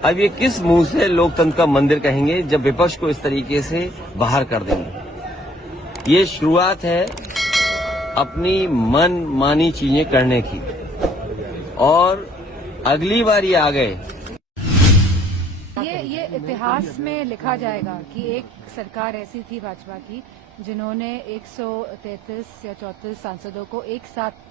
अब ये किस मुंह से लोकतंत्र का मंदिर कहेंगे जब विपक्ष को इस तरीके से बाहर कर देंगे। ये शुरुआत है अपनी मन मानी चीजें करने की, और अगली बार ये आ गए। ये इतिहास में लिखा जाएगा कि एक सरकार ऐसी थी भाजपा की जिन्होंने 133 या 34 सांसदों को एक साथ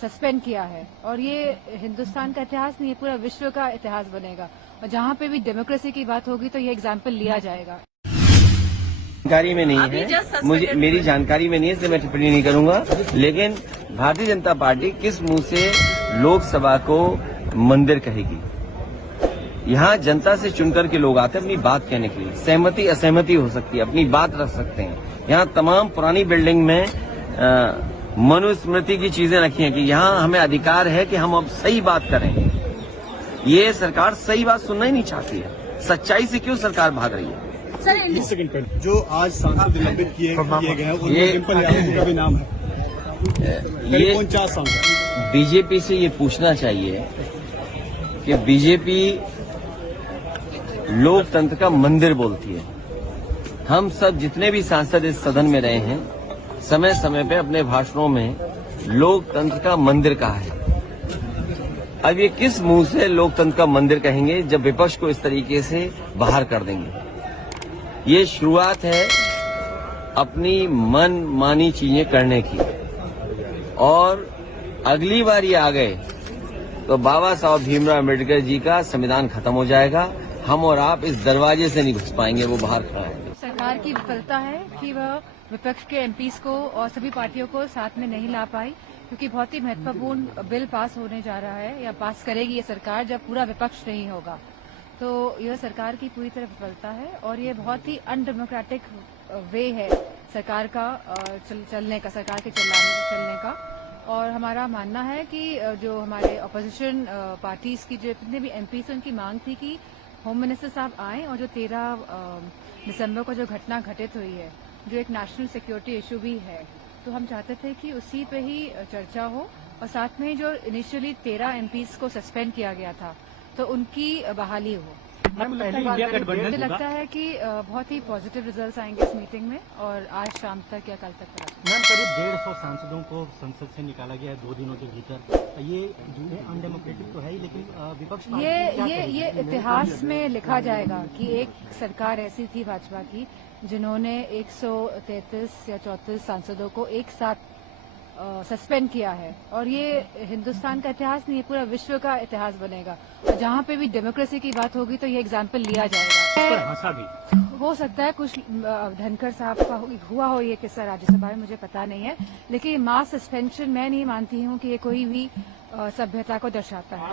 सस्पेंड किया है, और ये हिंदुस्तान का इतिहास नहीं, ये पूरा विश्व का इतिहास बनेगा। और जहां पे भी डेमोक्रेसी की बात होगी तो ये एग्जाम्पल लिया जाएगा। जानकारी में नहीं है, मुझे मेरी जानकारी में नहीं है, इसलिए मैं टिप्पणी नहीं करूंगा। लेकिन भारतीय जनता पार्टी किस मुंह से लोकसभा को मंदिर कहेगी? यहाँ जनता से चुनकर के लोग आते हैं अपनी बात कहने के लिए। सहमति असहमति हो सकती है, अपनी बात रख सकते हैं। यहाँ तमाम पुरानी बिल्डिंग में मनुस्मृति की चीजें रखी हैं कि यहाँ हमें अधिकार है कि हम अब सही बात करें। ये सरकार सही बात सुनना ही नहीं चाहती है। सच्चाई से क्यों सरकार भाग रही है? जो आज सांसद निलंबित किए गए हैं उनमें डिम्पल यादव का भी नाम है। ये 49 सांसद। बीजेपी से ये पूछना चाहिए कि बीजेपी लोकतंत्र का मंदिर बोलती है। हम सब जितने भी सांसद इस सदन में रहे हैं, समय समय पे अपने भाषणों में लोकतंत्र का मंदिर कहा है। अब ये किस मुंह से लोकतंत्र का मंदिर कहेंगे जब विपक्ष को इस तरीके से बाहर कर देंगे। ये शुरुआत है अपनी मन मानी चीजें करने की, और अगली बार ये आ गए तो बाबा साहब भीमराव अम्बेडकर जी का संविधान खत्म हो जाएगा। हम और आप इस दरवाजे से नहीं घुस पाएंगे, वो बाहर खड़ा है। सरकार की विफलता है कि वह विपक्ष के एमपीज को और सभी पार्टियों को साथ में नहीं ला पाई, क्योंकि बहुत ही महत्वपूर्ण बिल पास होने जा रहा है या पास करेगी ये सरकार जब पूरा विपक्ष नहीं होगा। तो यह सरकार की पूरी तरह विफलता है, और ये बहुत ही अनडेमोक्रेटिक वे है सरकार का चलने का, सरकार के चलने का। और हमारा मानना है कि जो हमारे अपोजिशन पार्टीज की जो जितने भी एमपीज उनकी मांग थी कि होम मिनिस्टर साहब आए, और जो 13 दिसंबर को जो घटना घटित हुई है जो एक नेशनल सिक्योरिटी इशू भी है, तो हम चाहते थे कि उसी पे ही चर्चा हो, और साथ में जो इनिशियली 13 एमपीज को सस्पेंड किया गया था तो उनकी बहाली हो। मुझे लगता है कि बहुत ही पॉजिटिव रिजल्ट्स आएंगे इस मीटिंग में, और आज शाम तक या कल तक पता चलेगा। मैम, करीब 150 सांसदों को संसद से निकाला गया है 2 दिनों के भीतर। ये अनडेमोक्रेटिक तो है ही, लेकिन विपक्ष ये इतिहास में लिखा जाएगा कि एक सरकार ऐसी थी भाजपा की जिन्होंने 133 या 34 सांसदों को एक साथ सस्पेंड किया है, और ये हिंदुस्तान का इतिहास नहीं, ये पूरा विश्व का इतिहास बनेगा। और जहां पे भी डेमोक्रेसी की बात होगी तो ये एग्जाम्पल लिया जाएगा। हो सकता है कुछ धनखड़ साहब का हुआ हो ये किस्सा राज्यसभा में, मुझे पता नहीं है, लेकिन मास सस्पेंशन मैं नहीं मानती हूँ कि ये कोई भी सभ्यता को दर्शाता है।